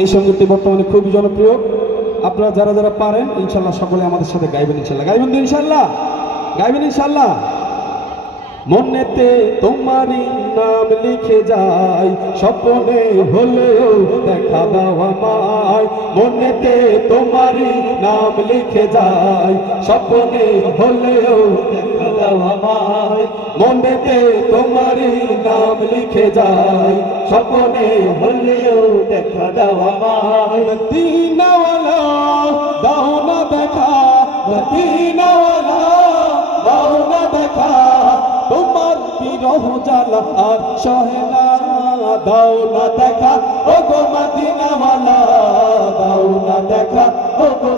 এই সঙ্গীতটি বর্তমানে খুবই জনপ্রিয়। আপনারা যারা যারা পারেন ইনশাল্লাহ সকলে আমাদের সাথে গাইবেন, ইনশাল্লাহ গাইবেন তো, ইনশাল্লাহ গাইবেন ইনশাল্লাহ। মনেতে তোমারই নাম লিখে যায়, স্বপ্নে হলেও দেখা দাও আমায়। মনেতে তোমারই নাম লিখে যায়, স্বপ্নে হলেও দেখা দাও আমায়। মনেতে তোমারই নাম লিখে যায়, স্বপ্নে হলেও দেখা দাও আমায়। মদিনাওয়ালা দাও না দেখা, মদিনাওয়ালা দাও না দেখা, তোমার বিরহ জ্বালা আর সহে না। দাও না দেখা ও গো মদিনাওয়ালা, দাও না দেখা ও গো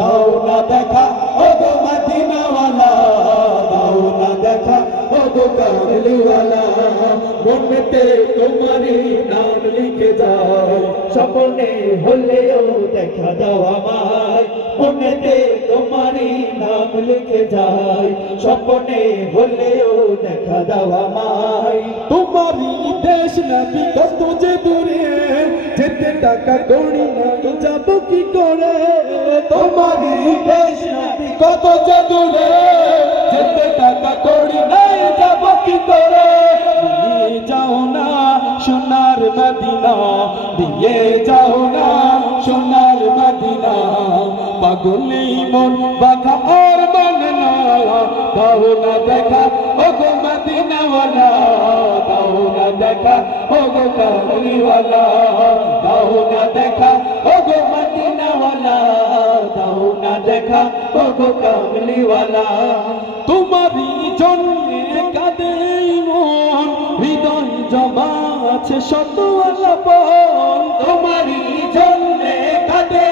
দাও না দেখা ও গো মদিনাওয়ালা, দাও না দেখা ও গো কামলিওয়ালা। মনেতে তোমারই নাম লিখে যায়, স্বপ্নে হলেও দেখা দাও আমায়। মনেতে তোমারই নাম লিখে যায়, স্বপ্নে হলেও দেখা দাও আমায়। তোমারই দেশ নবী কত যে দূরে, যেতে টাকা কড়ি নাই যাব কি করে। তোমারই দেশ নবী কত যে দূরে, যেতে টাকা কড়ি নাই যাব কি করে। দিয়ে যাও না সোনার মদিনা, দিয়ে যাও না সোনার মদিনা, পাগলি মন বাঁকা আর মানে না। দাও না দেখা ও গো মদিনাওয়ালা, দাও না দেখা ও গো কামলিওয়ালা, দাও না দেখা ও গো মদিনাওয়ালা, দাও না দেখা ও গো কামলিওয়ালা। তোমারই জন্যে কাঁদে মন, হৃদয় জমা আছে শত আলাপন। তোমারই জন্যে কাঁদে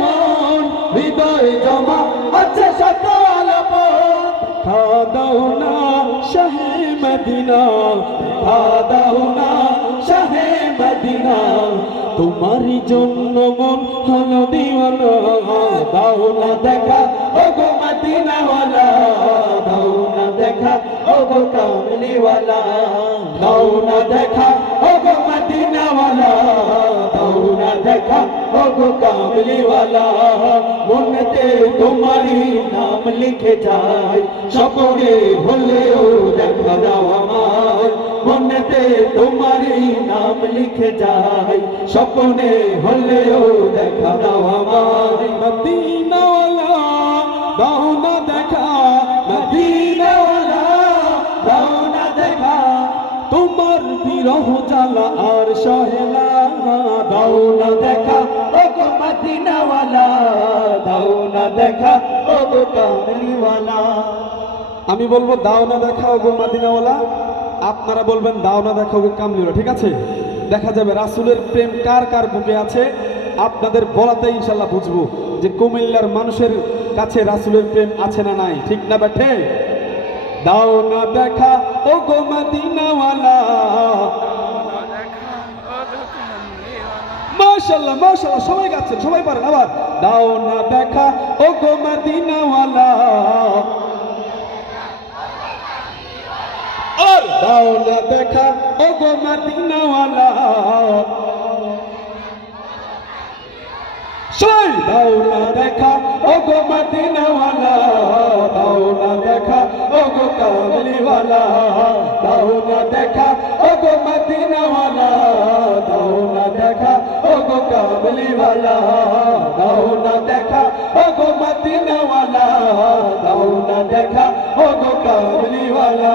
মন, হৃদয় জমা আছে শত আলাপন। দেখা দাও না শাহে মদিনা, দেখা দাও না শাহে মদিনা, তোমারই জন্য মন হলো দিওয়ানা। দাও না দেখা ও গো মদিনাওয়ালা, দাও না দেখা ও গো কামলিওয়ালা, দাও না দেখা ও গো মদিনাওয়ালা, দাও না দেখা ও গো কামলিওয়ালা। মনেতে তোমারই নাম লিখে যায়, স্বপ্নে হলেও দেখা দাও আমায়। মনেতে তোমারই নাম লিখে যায়, স্বপ্নে হলেও দেখা দাও আমায়। মদিনাওয়ালা দাও না দেখা, মদিনাওয়ালা দাও না দেখা, তোমার বিরহ জ্বালা আর সহে না। দাও না দেখা ও গো মদিনাওয়ালা, দাও না দেখা ও গো কামলিওয়ালা। আমি বলবো দাও না দেখা ও গো মদিনাওয়ালা, আপনারা বলবেন দাও না দেখা ও গো কামলিওয়ালা। ঠিক আছে, দেখা যাবে রাসূলের প্রেম কার কার বুকে আছে। আপনাদের বলাতে ইনশাল্লাহ বুঝবো যে কুমিল্লার মানুষের কাছে রাসূলের প্রেম আছে না নাই, ঠিক না বেঠে। দাও না দেখা ও গো মদিনাওয়ালা, মাশাআল্লাহ মাশাআল্লাহ, সবাই গাচ্ছেন, সবাই পারেন। আবার দাও না দেখা ও গো মদিনাওয়ালা, আর দাও না দেখা ও গো মদিনাওয়ালা, সই দাও না দেখা ও গো মদিনাওয়ালা, দাও না দেখা ও গো কামলিওয়ালা, দাও না দেখা ও গো মদিনাওয়ালা, দাও না দেখা ও গো কামলিওয়ালা, দাও না দেখা ও গো মদিনাওয়ালা, দাও না দেখা ও গো কামলিওয়ালা।